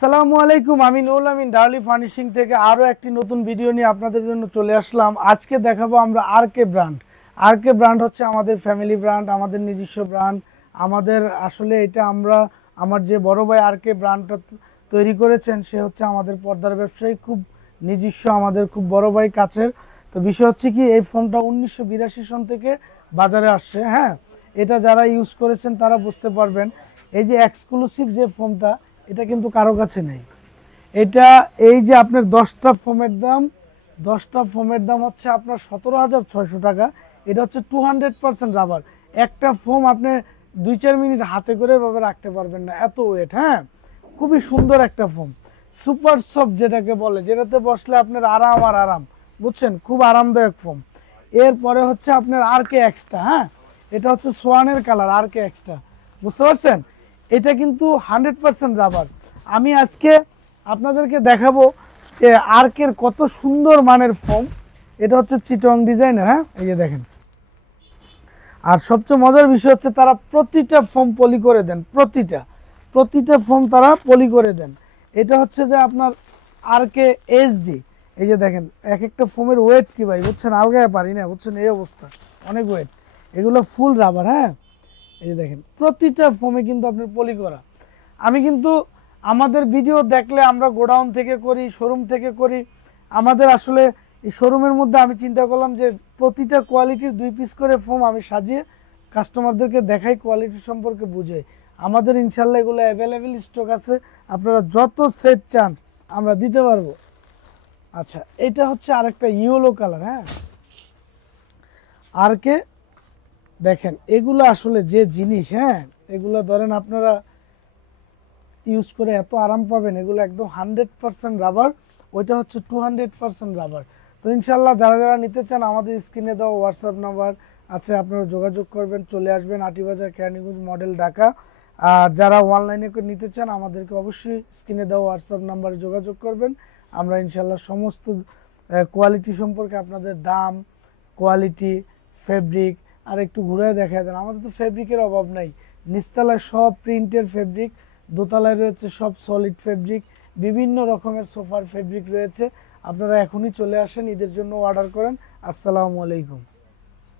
আসসালামু আলাইকুম। আমি নুরুল আমিন ডার্লি ফার্নিশিং থেকে আরও একটি নতুন ভিডিও নিয়ে আপনাদের জন্য চলে আসলাম। আজকে দেখাবো আমরা আরকে ব্র্যান্ড। আরকে ব্র্যান্ড হচ্ছে আমাদের ফ্যামিলি ব্র্যান্ড, আমাদের নিজস্ব ব্র্যান্ড। আমাদের আসলে এটা আমার যে বড় ভাই আরকে ব্র্যান্ডটা তৈরি করেছেন, সে হচ্ছে আমাদের পর্দার ব্যবসায়ী, খুব নিজস্ব, আমাদের খুব বড় ভাই কাছের। তো বিষয় হচ্ছে কি, এই ফোনটা 1982 সন থেকে বাজারে আসছে। হ্যাঁ, এটা যারা ইউজ করেছেন তারা বুঝতে পারবেন। এই যে এক্সক্লুসিভ যে ফোনটা, এটা কিন্তু কারো কাছে নেই। এটা এই যে আপনার 10টা ফোমের দাম হচ্ছে আপনার 17,600 টাকা। এটা হচ্ছে 200% রাবার। একটা ফোম আপনি 2-4 মিনিট হাতে করে এভাবে রাখতে পারবেন না, এত ওয়েট। হ্যাঁ, খুবই সুন্দর একটা ফোম, সুপার সফট যেটাকে বলে, যেটাতে বসলে আপনার আরাম আর আরাম, বুঝছেন, খুব আরামদায়ক ফোম। এরপরে হচ্ছে আপনার আরকে এক্সট্রা। হ্যাঁ, এটা হচ্ছে সোয়ানের কালার আরকে এক্সট্রা, বুঝতে পারছেন। এটা কিন্তু 100% রাবার। আমি আজকে আপনাদেরকে দেখাবো যে আরকের কত সুন্দর মানের ফোম। এটা হচ্ছে চিটং ডিজাইনের। হ্যাঁ, এই যে দেখেন। আর সবচেয়ে মজার বিষয় হচ্ছে তারা প্রতিটা ফোম পলি করে দেন, প্রতিটা ফোম তারা পলি করে দেন। এটা হচ্ছে যে আপনার আরকে এইচডি। এই যে দেখেন, এক একটা ফোমের ওয়েট কি ভাই, বুঝছেন, আলগায় পারি না, বুঝছেন, এই অবস্থা, অনেক ওয়েট। এগুলো ফুল রাবার। হ্যাঁ, এই যে দেখেন, প্রতিটা ফোমে কিন্তু আপনার পলি করা। আমি কিন্তু আমাদের ভিডিও দেখলে আমরা গোডাউন থেকে করি, শোরুম থেকে করি। আমাদের আসলে এই শোরুমের মধ্যে আমি চিন্তা করলাম যে প্রতিটা কোয়ালিটির 2 পিস করে ফোম আমি সাজিয়ে কাস্টমারদেরকে দেখাই, কোয়ালিটি সম্পর্কে বুঝে। আমাদের ইনশাল্লাহ এগুলো অ্যাভেলেবেল স্টক আছে, আপনারা যত সেট চান আমরা দিতে পারবো। আচ্ছা, এটা হচ্ছে আরেকটা ইয়েলো কালার। হ্যাঁ, আরকে দেখেন, এগুলো আসলে যে জিনিস, হ্যাঁ, এগুলো ধরেন আপনারা ইউজ করে এত আরাম পাবেন। এগুলো একদম 100% রাবার, ওইটা হচ্ছে 200% রাবার। তো ইনশাল্লাহ যারা যারা নিতে চান, আমাদের স্ক্রিনে দেওয়া হোয়াটসঅ্যাপ নাম্বার আছে, আপনারা যোগাযোগ করবেন, চলে আসবেন আটিবাজার কেরানীগঞ্জ মডেল ঢাকা। আর যারা অনলাইনে নিতে চান, আমাদেরকে অবশ্যই স্ক্রিনে দেওয়া হোয়াটসঅ্যাপ নাম্বারে যোগাযোগ করবেন। আমরা ইনশাল্লাহ সমস্ত কোয়ালিটি সম্পর্কে, আপনাদের দাম, কোয়ালিটি, ফেব্রিক, আর একটু ঘুরে দেখায় দেন। আমাদের তো ফেব্রিকের অভাব নাই, নিচতলায় সব প্রিন্টের ফেব্রিক, দোতলায় রয়েছে সব সলিড ফেব্রিক, বিভিন্ন রকমের সোফার ফেব্রিক রয়েছে। আপনারা এখনই চলে আসেন, ঈদের জন্য অর্ডার করেন। আসসালামু আলাইকুম।